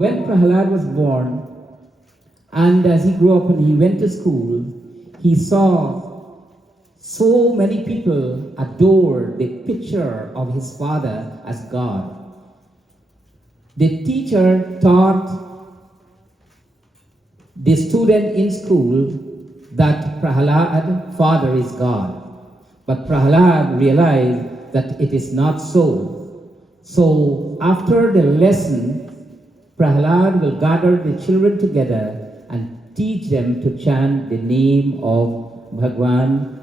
When Prahalad was born, and as he grew up and he went to school, he saw so many people adore the picture of his father as God. The teacher taught the student in school that Prahalad, father is God. But Prahalad realized that it is not so. So after the lesson, Prahalad will gather the children together and teach them to chant the name of Bhagwan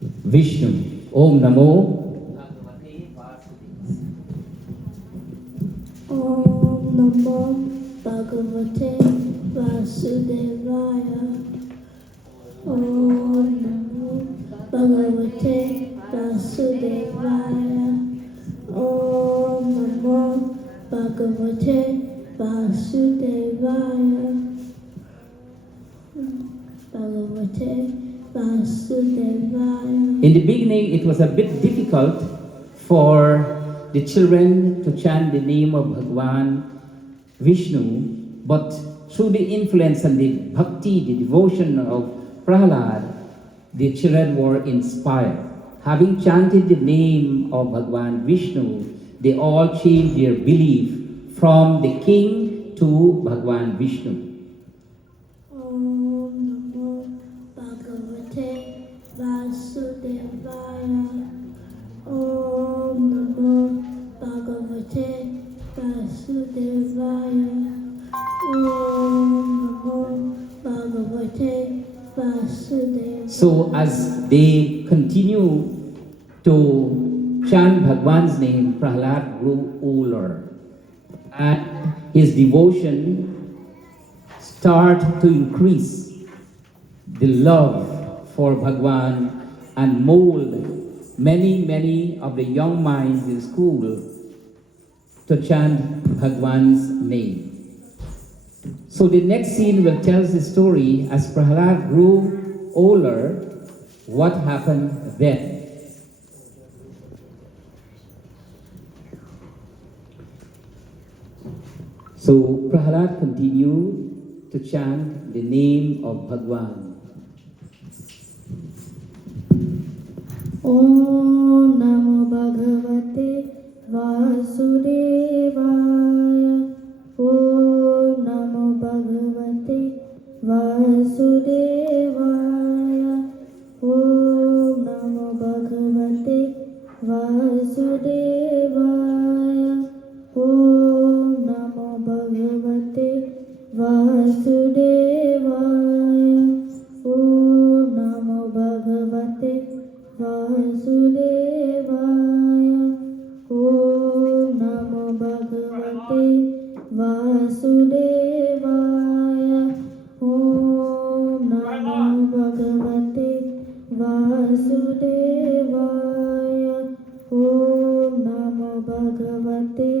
Vishnu. Om Namo Bhagavate Vasudevaya. Om Namo Bhagavate Vasudevaya. Om Namo Bhagavate Vasudevaya. Om Namo Bhagavate Vasudevaya. Bhagavate Vasudevaya. In the beginning, it was a bit difficult for the children to chant the name of Bhagwan Vishnu, but through the influence and the bhakti, the devotion of Prahalad, the children were inspired. Having chanted the name of Bhagwan Vishnu, they all changed their belief from the king to Bhagwan Vishnu. Om Namo Bhagavate Vasudevaya. Om Namo Bhagavate Vasudevaya. Om Namo Bhagavate Vasudevaya. So as they continue to chant Bhagwan's name, Prahalad grew older. And his devotion started to increase the love for Bhagwan and mold many of the young minds in school to chant Bhagwan's name. So the next scene will tell the story as Prahalad grew older, what happened then. So Prahalad continued to chant the name of Bhagwan. Om Namo Bhagavate Vasudevaya. Om Namo Bhagavate Vasudevaya. Om Namo Bhagavate Vasudevaya. Om Namo Bhagavate Vasudevaya. Om Namo Bhagavate Vasudevaya. Om Namo Bhagavate Vasudevaya. Om Namo Bhagavate Vasudevaya. Om Namo Bhagavate.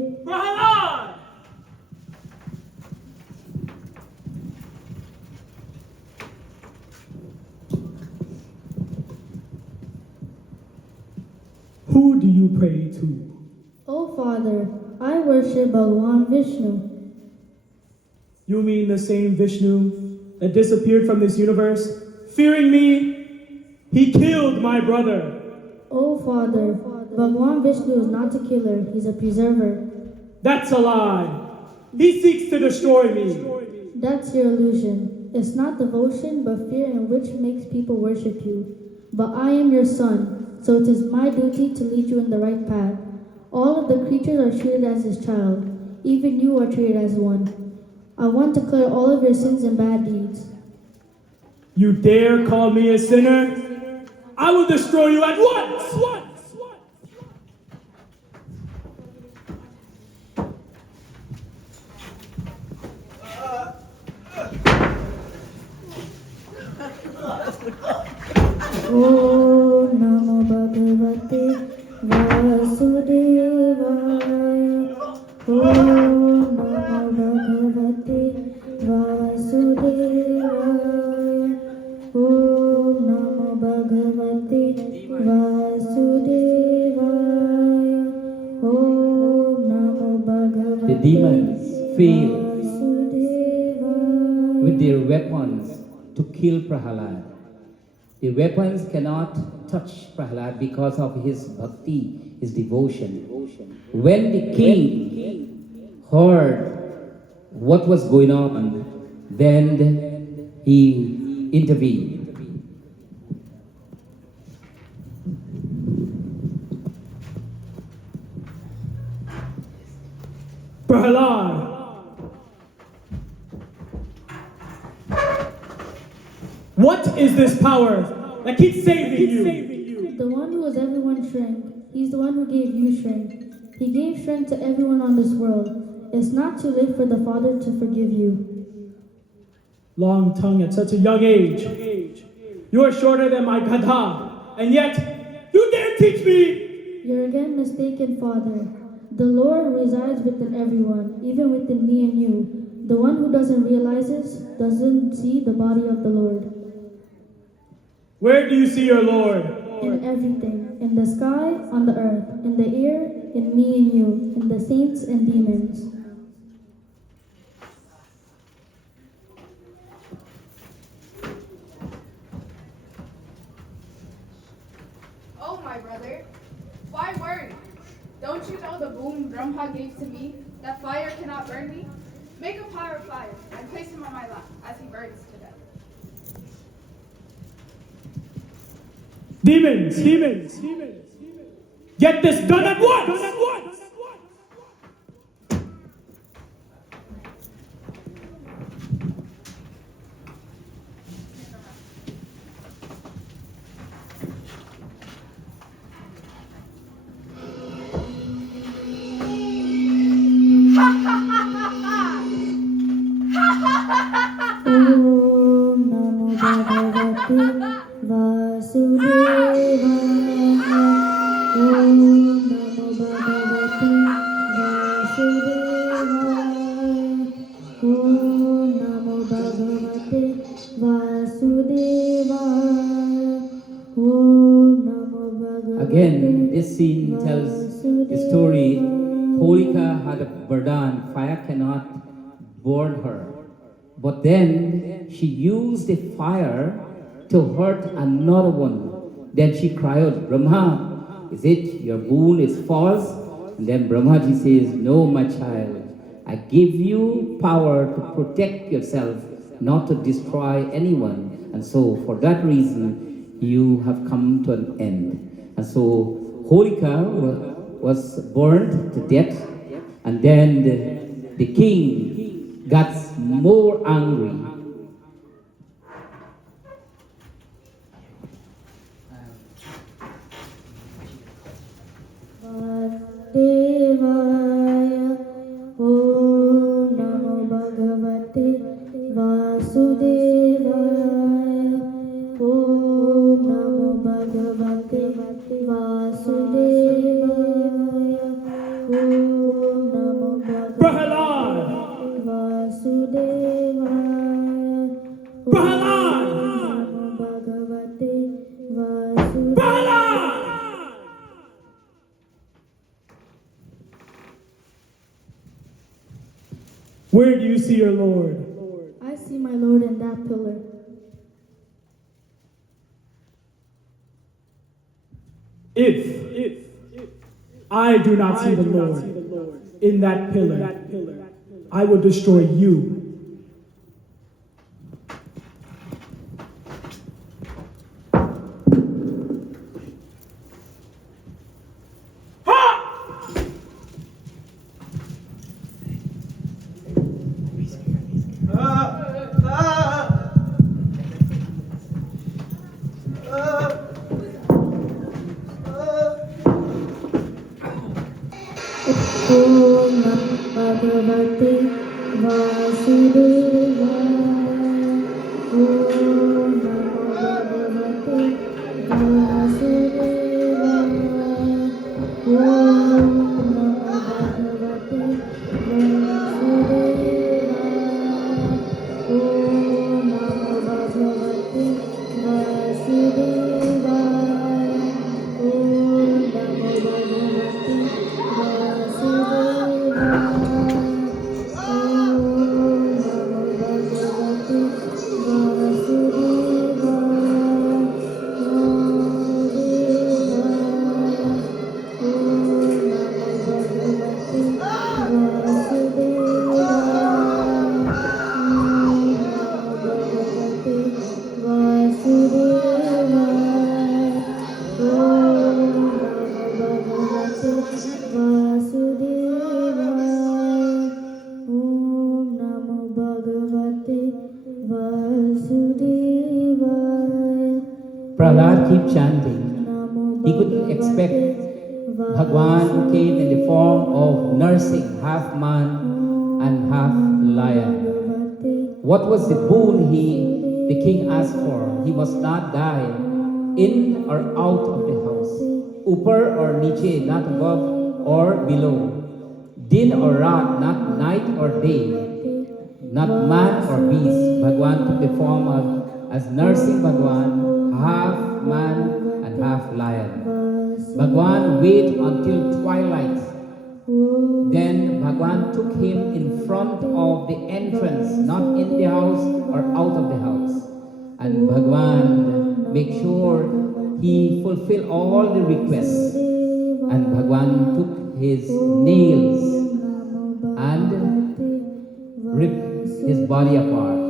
Who do you pray to? Oh Father, I worship Bhagwan Vishnu. You mean the same Vishnu that disappeared from this universe? Fearing me, he killed my brother. Oh Father, Bhagwan Vishnu is not a killer, he's a preserver. That's a lie. He seeks to destroy me. That's your illusion. It's not devotion, but fear in which makes people worship you. But I am your son, so it is my duty to lead you in the right path. All of the creatures are treated as his child. Even you are treated as one. I want to clear all of your sins and bad deeds. You dare call me a sinner? I will destroy you at once. Om Namo Bhagavate Vasudevaya. Om Namo Bhagavate Vasudevaya. Om Namo Bhagavate Vasudevaya. with their weapons to kill Prahalad. The weapons cannot touch Prahalad because of his bhakti, his devotion. When the king heard what was going on, then he intervened. Prahalad! What is this power that keeps saving you? The one who is everyone's strength. He's the one who gave you strength. He gave strength to everyone on this world. It's not too late for the Father to forgive you. Long tongue at such a young age. You are shorter than my Gadha, and yet you dare teach me! You're again mistaken, Father. The Lord resides within everyone, even within me and you. The one who doesn't realize this doesn't see the body of the Lord. Where do you see your Lord? In everything. In the sky, on the earth, in the air, in me and you, in the saints and demons. Oh, my brother, why worry? Don't you know the boon Brahma gave to me, that fire cannot burn me? Make a pyre of fire and place him on my lap as he burns to death. Demons! Get this done at once! Om Namo Bhagavate Vasudevaya. Om Namo Bhagavate Vasudevaya. Om Namo Bhagavate Vasudevaya. Om Namo Bhagavate. Again, this scene tells the story. Holika had a Vardhan, fire cannot burn her. But then she used the fire to hurt another one. Then she cried out, Brahma, is it your boon is false? And then Brahmaji says, no, my child. I give you power to protect yourself, not to destroy anyone. And so for that reason, you have come to an end. And so Holika was burned to death. And then the king got more angry. Vasudevaya. Om Namo Bhagavate Vasudevaya. Om Namo Bhagavate Vasudevaya. Om Namo Bhagavate Prahalad! Vasudevaya. Prahalad! Om Namo Bhagavate Vasudevaya. Prahalad! Where do you see your Lord? I see my Lord in that pillar. If I do not see the Lord in that pillar, I will destroy you. Om Namo Bhagavate Vasudevaya. Om Namo Bhagavate Vasudevaya. Om Namo Bhagavate Vasudevaya. Om Namo Bhagavate Vasudevaya. Om Namo Bhagavate Vasudevaya. Om Prahlad keep chanting. He couldn't expect Bhagwan who came in the form of nursing, half man and half lion. What was the boon the king asked for? He must not die in or out of the house, upar or niche, not above or below, din or rat, not night or day, not man or beast. Bhagwan took the form as nursing Bhagwan, half man and half lion. Bhagwan waited until twilight. Then Bhagwan took him in front of the entrance, not in the house or out of the house. And Bhagwan make sure he fulfilled all the requests. And Bhagwan took his nails and ripped his body apart.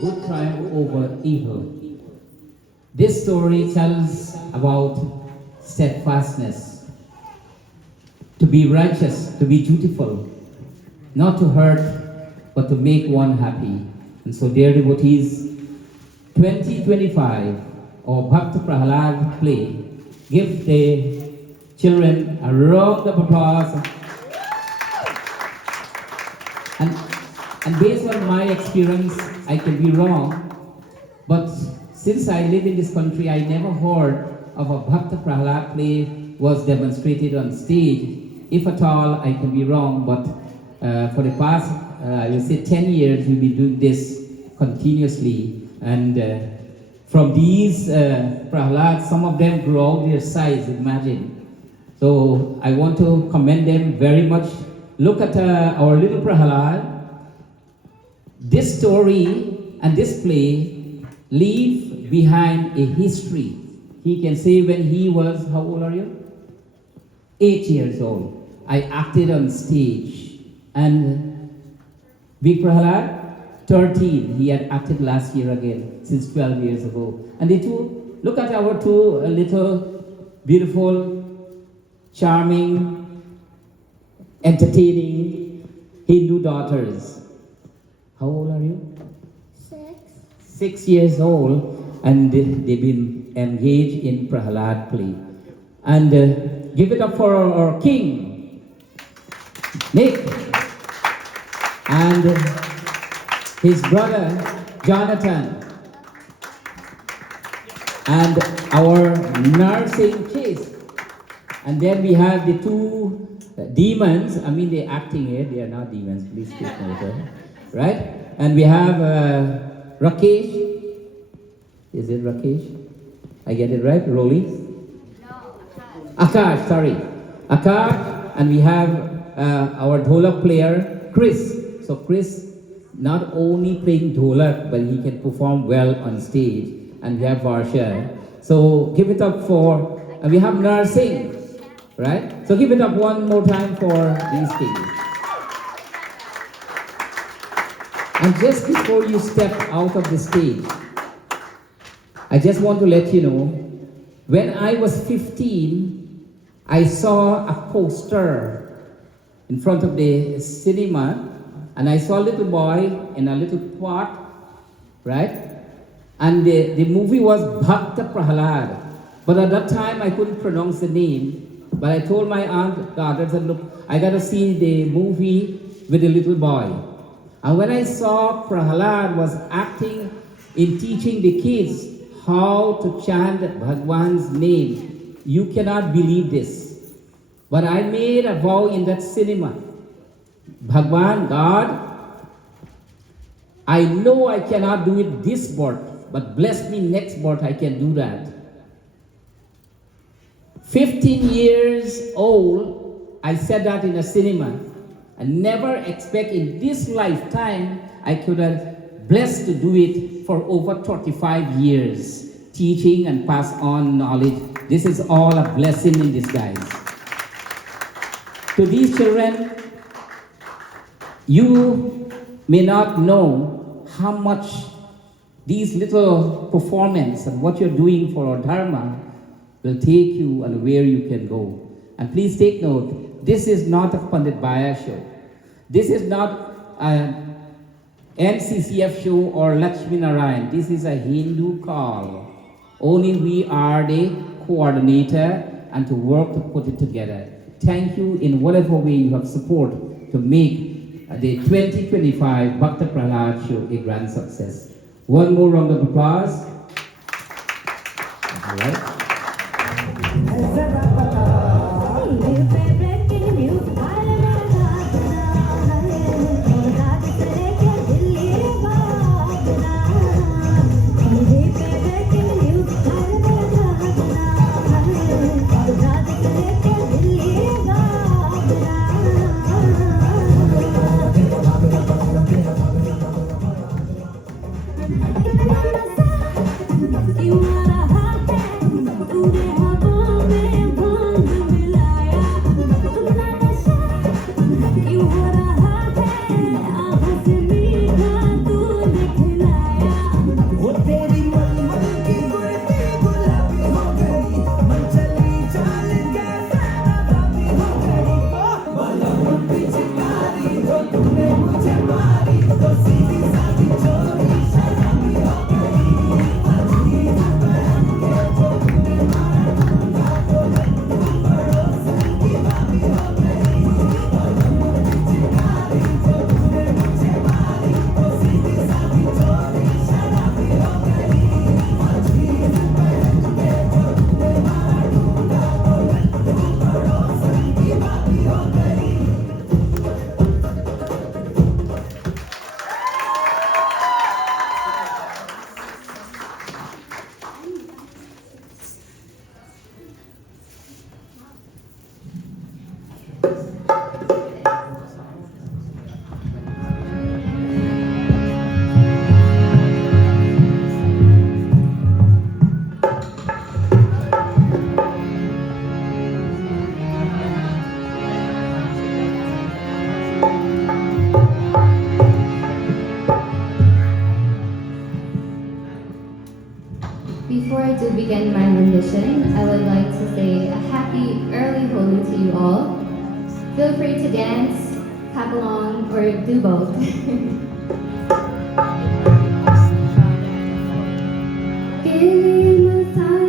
Good triumph over evil. This story tells about steadfastness, to be righteous, to be dutiful, not to hurt, but to make one happy. And so, dear devotees, 2025 or Bhakta Prahlad play, give the children a round of applause. And based on my experience, I can be wrong, but since I live in this country, I never heard of a Bhakta Prahlad play was demonstrated on stage. If at all, I can be wrong, but for the past, I will say 10 years, we've been doing this continuously. And from these Prahlad, some of them grow their size, imagine. So I want to commend them very much. Look at our little Prahlad. This story and this play leave behind a history. He can say when he was, how old are you? 8 years old. I acted on stage. And Big Prahlad, 13. He had acted last year again, since 12 years ago. And the two, look at our two little, beautiful, charming, entertaining Hindu daughters. How old are you? 6. 6 years old, and they've been engaged in Prahlad play. And give it up for our king, Nick, and his brother, Jonathan, and our nursing Chase. And then we have the two demons. I mean, they're acting here. They are not demons. Please take note. Right? And we have Rakesh. Is it Rakesh? I get it right? Rolly? No, Akash, sorry. Akash, and we have our dholak player, Chris. So Chris not only playing dholak, but he can perform well on stage. And we have Varsha. So give it up for, we have nursing, right? So give it up one more time for these things. And just before you step out of the stage, I just want to let you know, when I was 15, I saw a poster in front of the cinema, and I saw a little boy in a little pot, right? And the movie was Bhakta Prahalad. But at that time, I couldn't pronounce the name. But I told my aunt, daughter, I said, look, I got to see the movie with the little boy. And when I saw Prahalad was acting in teaching the kids how to chant Bhagwan's name, you cannot believe this. But I made a vow in that cinema. Bhagwan, God, I know I cannot do it this birth, but bless me next birth I can do that. 15 years old, I said that in a cinema. I never expect in this lifetime I could have blessed to do it for over 35 years, teaching and pass on knowledge. This is all a blessing in disguise. To these children, you may not know how much these little performance and what you're doing for our Dharma will take you and where you can go. And please take note, this is not a Pandit Baya show. This is not an NCCF show or Lakshmi Narayan. This is a Hindu call. Only we are the coordinator and to work to put it together. Thank you in whatever way you have support to make the 2025 Bhakta Prahalad show a grand success. One more round of applause. All right. Before I do begin my rendition, I would like to say a happy early Holi to you all. Feel free to dance, clap along, or do both. Give him a sign,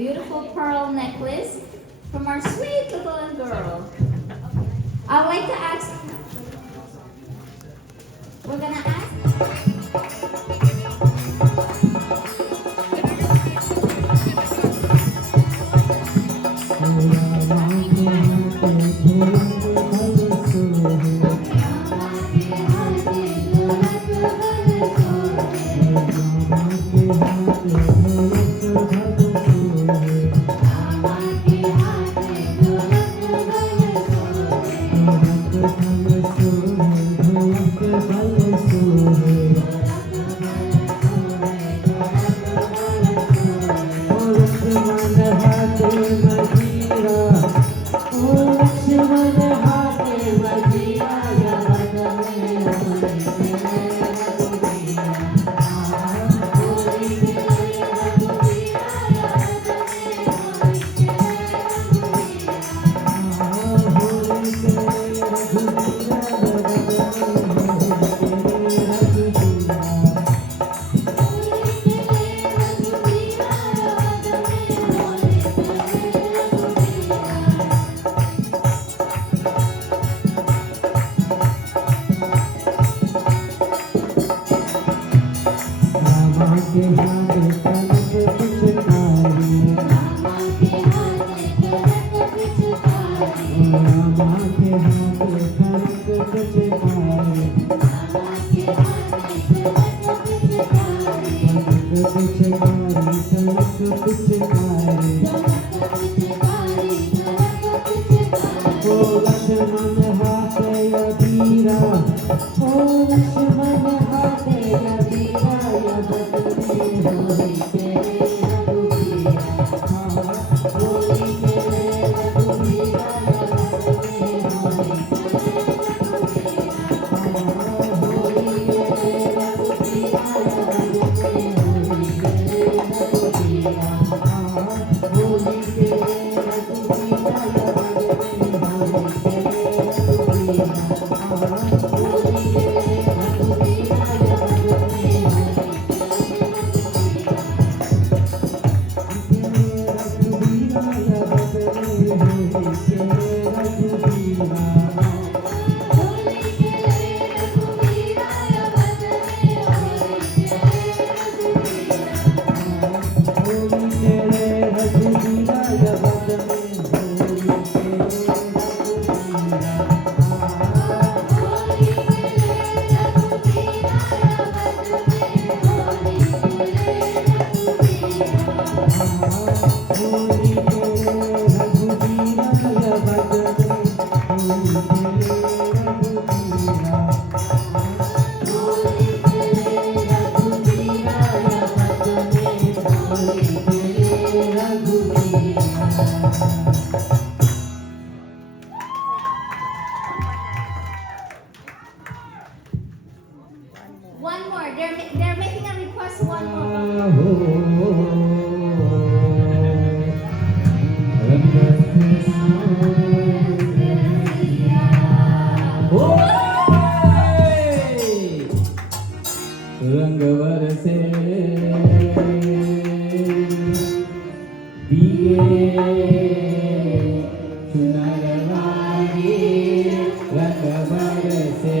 beautiful pearl necklace from our sweet little girl. I would like to ask, we're gonna ask. Bye. के हाथे तलक पिचकारी रामा के हाथे तलक पिचकारी रामा के हाथे तलक पिचकारी रामा के हाथे तलक पिचकारी तलक पिचकारी तलक पिचकारी ओ लक्ष्मण हाथे अबीरा ओ लक्ष्मण हाथे अबीरा या बदली होली के रघुवीरा होली के रघुवीरा या बदली होली के रघुवीरा होली के रघुवीरा होली के रघुवीरा या One more. They're making a request. One more. रंग बरसे दिए चुनर वाली रंग बरसे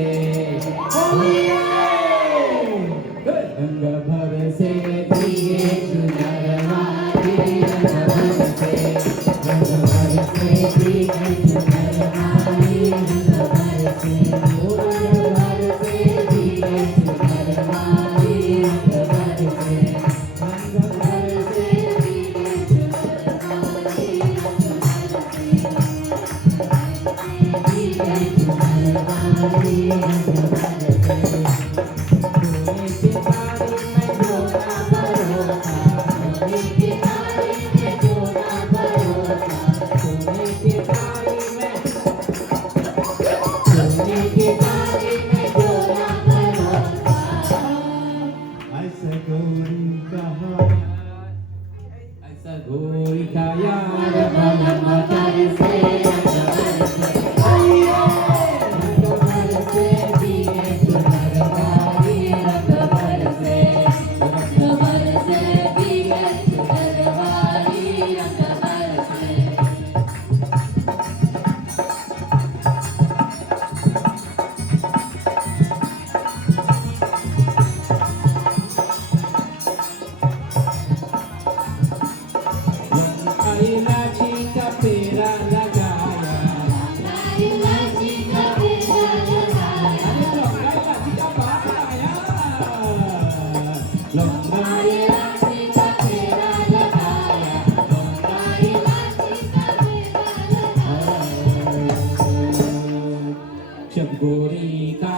रंग बरसे दिए चुनर वाली रंग बरसे दिए चुनर वाली रंग बरसे रंग बरसे दिए चुनर वाली रंग बरसे रंग बरसे दिए चुनर वाली रंग ऐसा गोरी का यार बलम बरसे गोरी का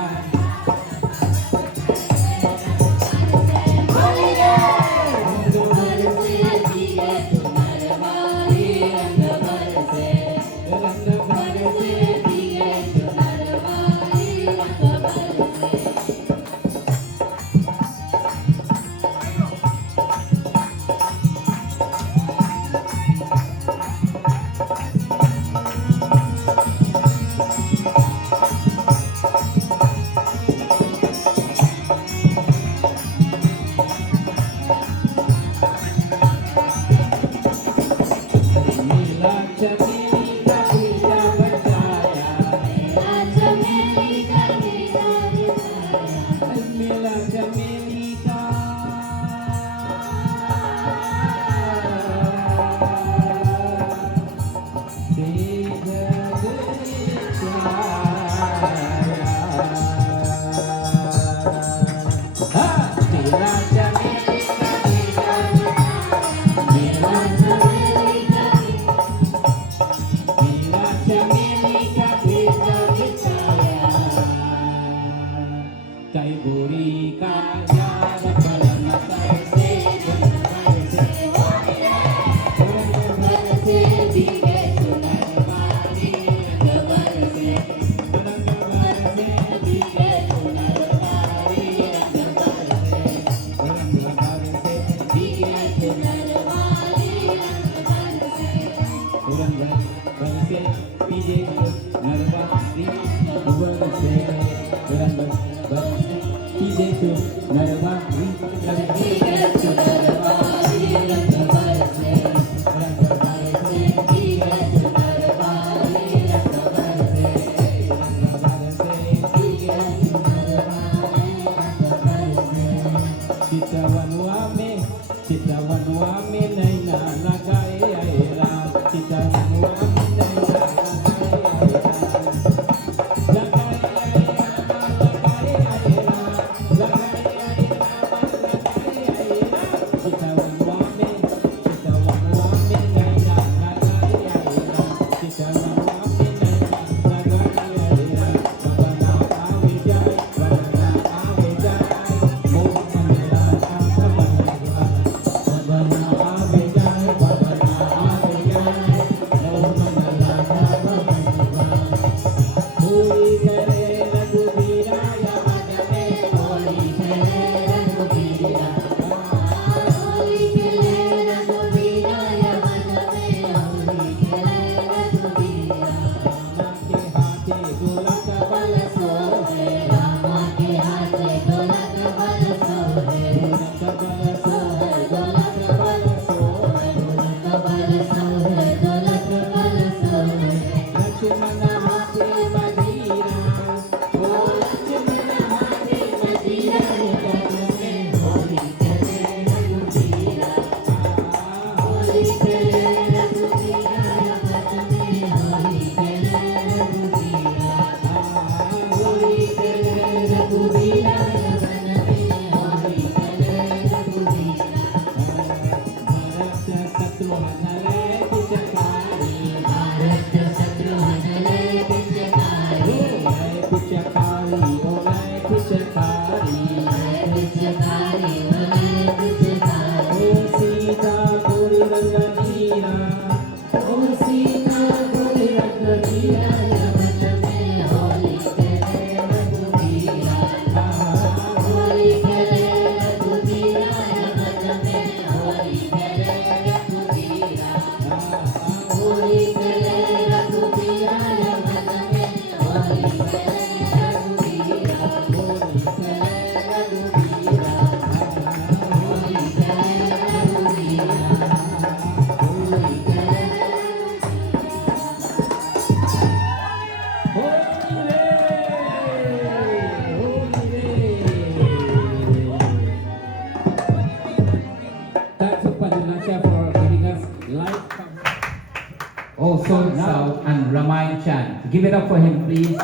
Song Sao and Ramayan Chan. Give it up for him, please.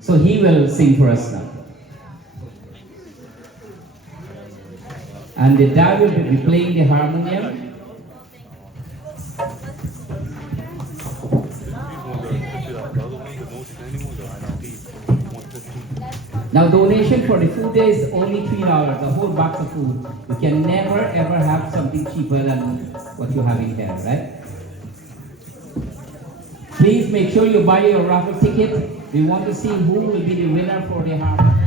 So he will sing for us now. And the dad will be playing the harmonium. Now donation for the food day is only $3, a whole box of food. You can never ever have something cheaper than what you're having here, right? Please make sure you buy your raffle ticket. We want to see who will be the winner for the harmonium.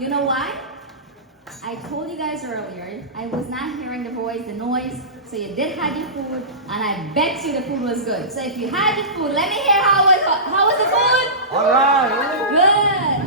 You know why? I told you guys earlier, I was not hearing the voice, the noise, so you did have your food, and I bet you the food was good. So if you had your food, let me hear how was the food? All right. Good.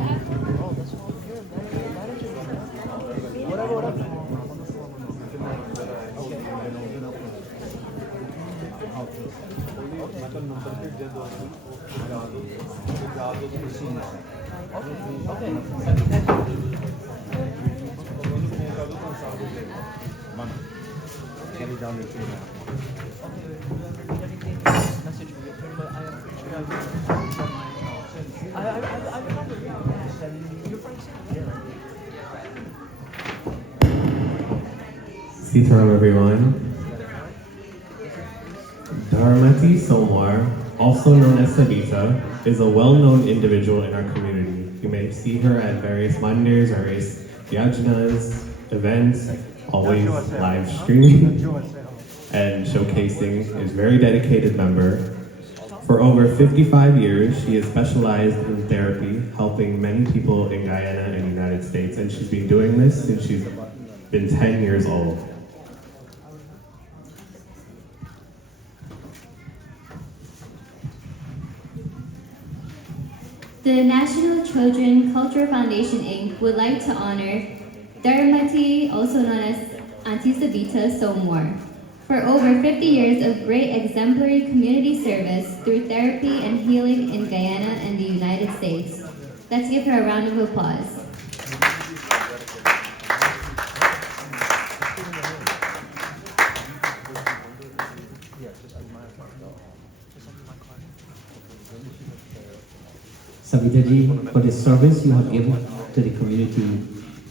Carry down your tray now. Message me. I remember. Your friends. Sitaram everyone. Dharamati Somwar, also known as Savita, is a well-known individual in our community. You may see her at various mandirs, various yajnas, events, always live streaming and showcasing. Is a very dedicated member. For over 55 years, she has specialized in therapy, helping many people in Guyana and the United States, and she's been doing this since she's been 10 years old. The National Children Culture Foundation Inc. would like to honor Dharamati, also known as Auntie Savita Somwar, for over 50 years of great exemplary community service through therapy and healing in Guyana and the United States. Let's give her a round of applause. Savitaji, for the service you have given to the community,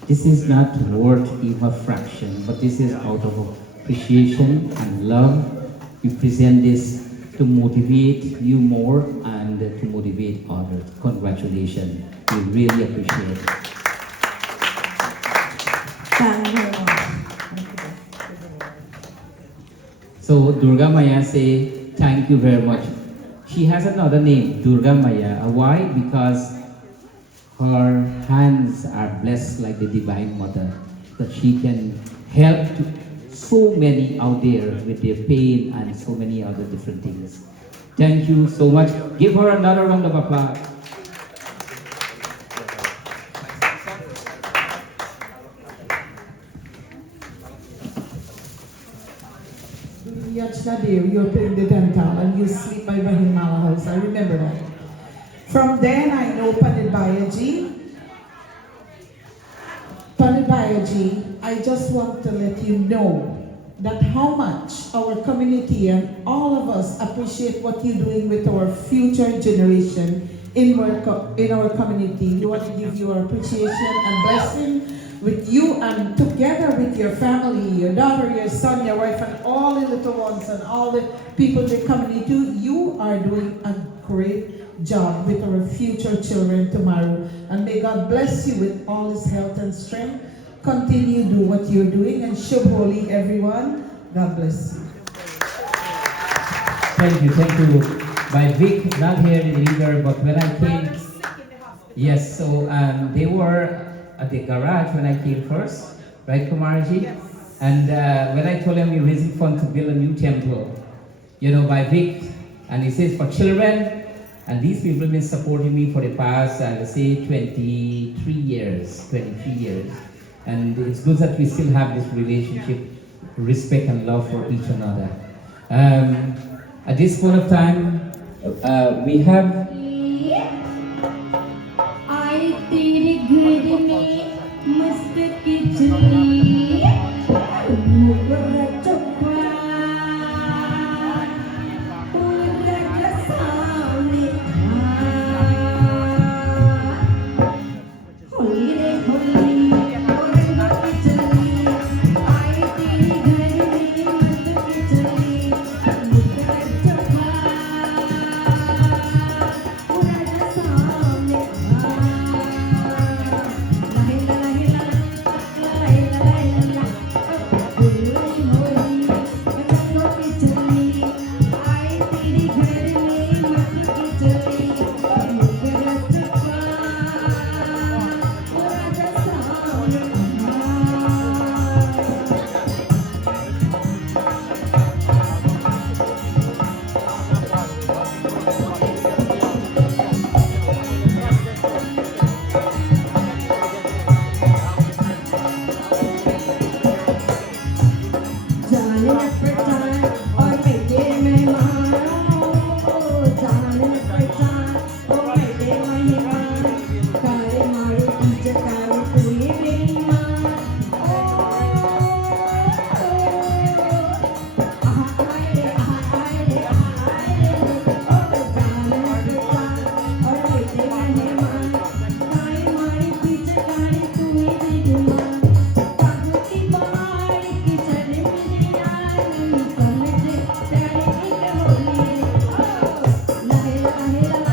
this is not worth even a fraction, but this is out of appreciation and love. We present this to motivate you more and to motivate others. Congratulations. We really appreciate it. Thank you very much. So Durga Maya say, thank you very much. She has another name, Durga Maya. Why? Because her hands are blessed like the Divine Mother, that she can help so many out there with their pain and so many other different things. Thank you so much. Give her another round of applause. You're playing the dental and you sleep by Bahim House. I remember that. From then I know Pandit Bayaji. Pandit Bayaji, I just want to let you know that how much our community and all of us appreciate what you're doing with our future generation in our community. We want to give you our appreciation and blessing with you and together with your family, your daughter, your son, your wife, and all the little ones and all the people in the community. You are doing a great job with our future children tomorrow. And may God bless you with all his health and strength. Continue do what you're doing, and Shubh Holi, everyone. God bless you. Thank you. My Vic, not here in the leader, but when I came, yes, so they were at the garage when I came first, right, Kumarji? Yes. And when I told him we're raising funds to build a new temple, by Vic, and he says for children, and these people have been supporting me for the past, I would say, 23 years. And it's good that we still have this relationship, respect and love for each another. At this point of time, we have Yeah.